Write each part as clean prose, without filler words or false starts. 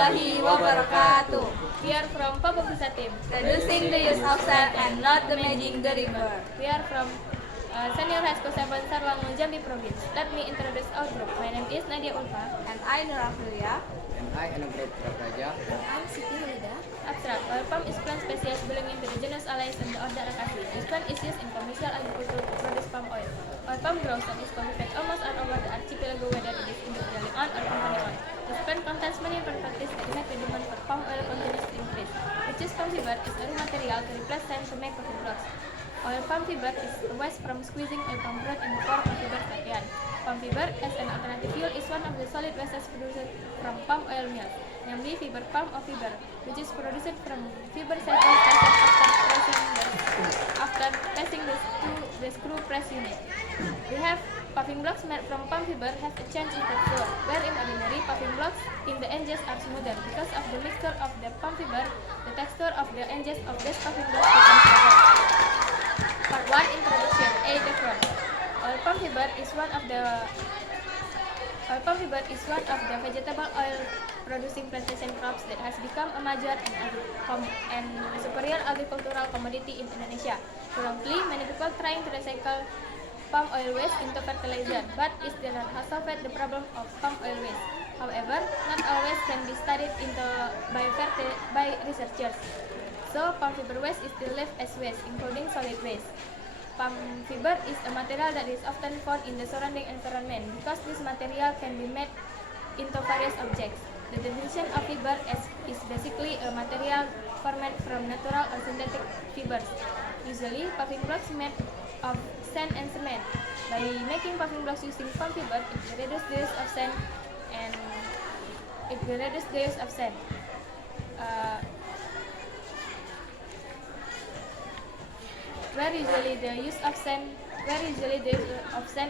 warahmatullahi wabarakatuh. We are from Papua team. Reducing the use of sand and not damaging the river. We are from Senior High School 7 Sarlangun, Jambi Province. Let me introduce our group. My name is Nadia Ulfa. And I, Nur Aprilia. And I, Anugrah Praja. I'm Siti Hulida. Abstract. Oil palm is plant species belonging to the genus Allies in the order Acacia. This plant is used in commercial agriculture to produce palm oil. Oil palm grows and is cultivated almost all over the archipelago, whether it is individually owned or company owned. This plant contains many properties that make the demand for palm oil continues to increase. Which is palm fiber is a raw material to replace sand to make coffee blocks. Oil palm fiber is a waste from squeezing oil palm fruit in the form of fiber bagian. Palm fiber as an alternative fuel is one of the solid wastes produced from palm oil mills, namely fiber palm or fiber, which is produced from fiber cycle after passing the screw press unit. We have puffing blocks made from palm fiber have a change in texture, where in ordinary puffing blocks in the edges are smoother. Because of the mixture of the palm fiber, the texture of the edges of these puffing blocks becomes better. Part 1 Introduction. A. Background. Oil palm fiber is one of the vegetable oil producing plantation crops that has become a major and superior agricultural commodity in Indonesia. Currently, many people trying to recycle palm oil waste into fertilizer, but it still not has solved the problem of palm oil waste. However, not all waste can be studied by researchers. So, palm fiber waste is still left as waste, including solid waste. Palm fiber is a material that is often found in the surrounding environment because this material can be made into various objects. The definition of fiber is basically a material formed from natural or synthetic fibers. Usually, paving blocks made of sand and cement. By making paving blocks using palm fiber, it will reduce the use of sand and where usually the use of sand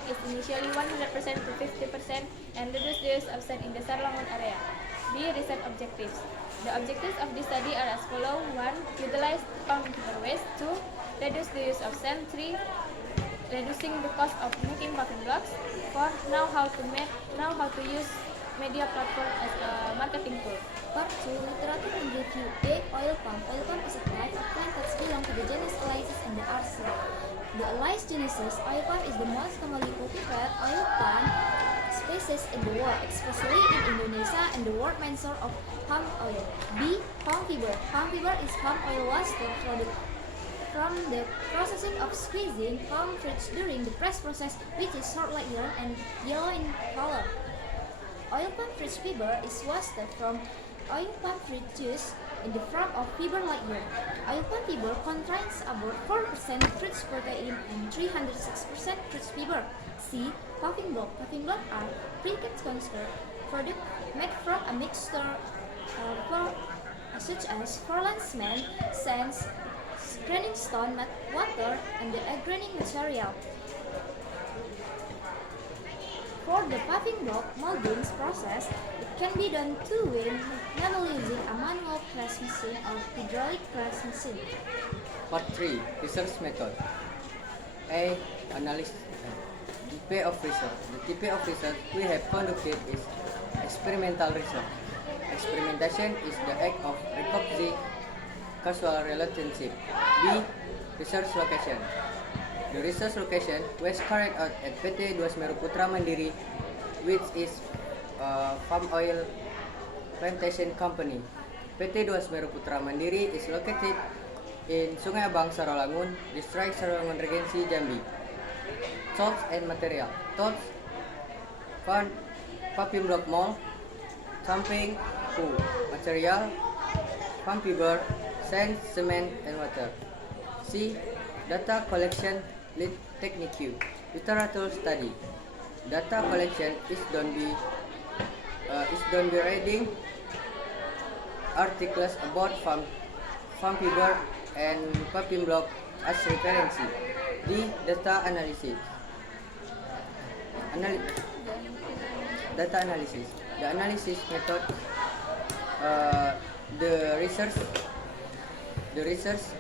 is initially 100% to 50% and reduce the use of sand in the Sarlangun area. B. Research objectives. The objectives of this study are as follows: 1. Utilize palm fiber waste. 2. Reduce the use of sand. 3. Reducing the cost of making paving blocks. 4. Know how to use media platform as a marketing tool. Part 2 Literature and Review. A. Oil palm. Oil palm is a type of plant that belongs to the genus Alliaceae and the Arceae. The Alliaceae genesis, oil palm is the most commonly cultivated oil palm species in the world, especially in Indonesia and the world main source of palm oil. B. Palm fiber. Palm fiber is palm oil waste product from the processing of squeezing palm fruits during the press process, which is short like yarn and yellow in color. Oil palm fruit fiber is wasted from oil palm fruit juice in the form of fiber-like yarn. Oil palm fiber contains about 4% fruit protein and 306% fruit fiber. C. Puffing block. Puffing block are briquette construct products made from a mixture such as Portland cement, sands, grinding stone, water, and the grinding material. For the puffing block molding process, it can be done two-way, namely using a manual press machine or hydraulic press machine. Part 3 Research Method. A. Analysis. Type of research. The type of research we have conducted is experimental research. Experimentation is the act of recognizing causal relationship. B. Research location. The research location was carried out at PT Dua Semeru Putra Mandiri, which is a palm oil plantation company. PT Dua Semeru Putra Mandiri is located in Sungai Abang, Sarlangun, District Sarlangun Regency, Jambi. Tools and material. Tools: puffing block mold, camping, wool. Material: palm fiber, sand, cement, and water. C. Data collection technique. Literature study. Data collection is done by reading articles about farm fiber and puffing block as reference. D. Data analysis. Data analysis. The analysis method. The research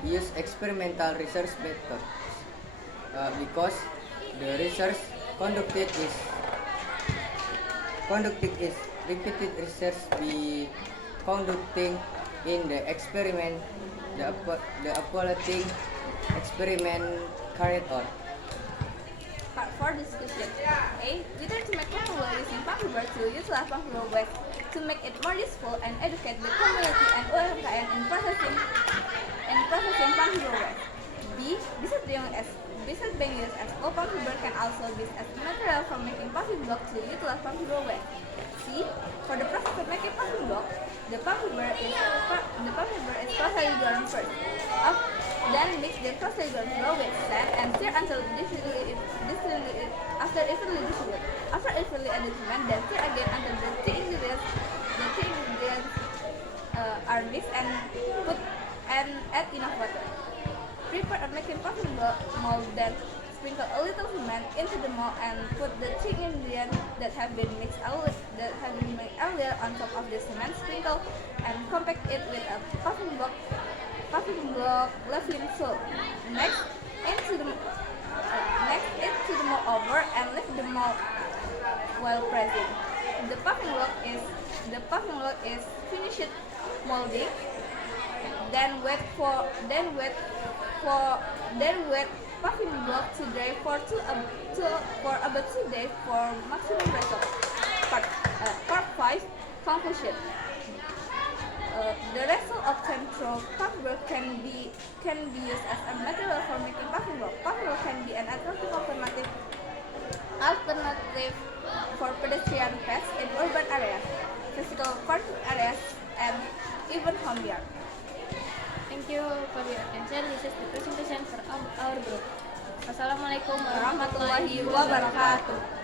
use experimental research method because the research conducted is repeated research by conducting in the experiment, the evaluating experiment carried out. Part 4 discussion. A. Whether to make popular using Puffybar to utilize Puffybar waste to make it more useful and educate the community and UMKM in processing Puffybar waste. B. Besides being used as all Puffybar can also be used as material for making Puffy block to utilize Puffybar waste. C. For the process of making Puffy block, the Puffybar is partially ground first. Then mix the processed flour with sand and stir until after evenly distributed. After evenly added cement, then stir again until the three ingredients are mixed and add enough water. Prepare and making puffy mold, then sprinkle a little cement into the mold and put the three ingredients that have been mixed earlier on top of the cement sprinkle and compact it with a puffing block leveling soap. Next, into the mold over and lift the mold while pressing. The puffing block is finished molding. Then wait puffing block to dry for about 2 days for maximum result. Part 5 conclusion. The result obtained through Puffybar can be used as a material for making Puffybar. Puffybar can be an attractive alternative for pedestrian paths in urban areas, physical park areas, and even home yard. Thank you for your attention. This is the presentation for our group. Wassalamualaikum warahmatullahi wabarakatuh.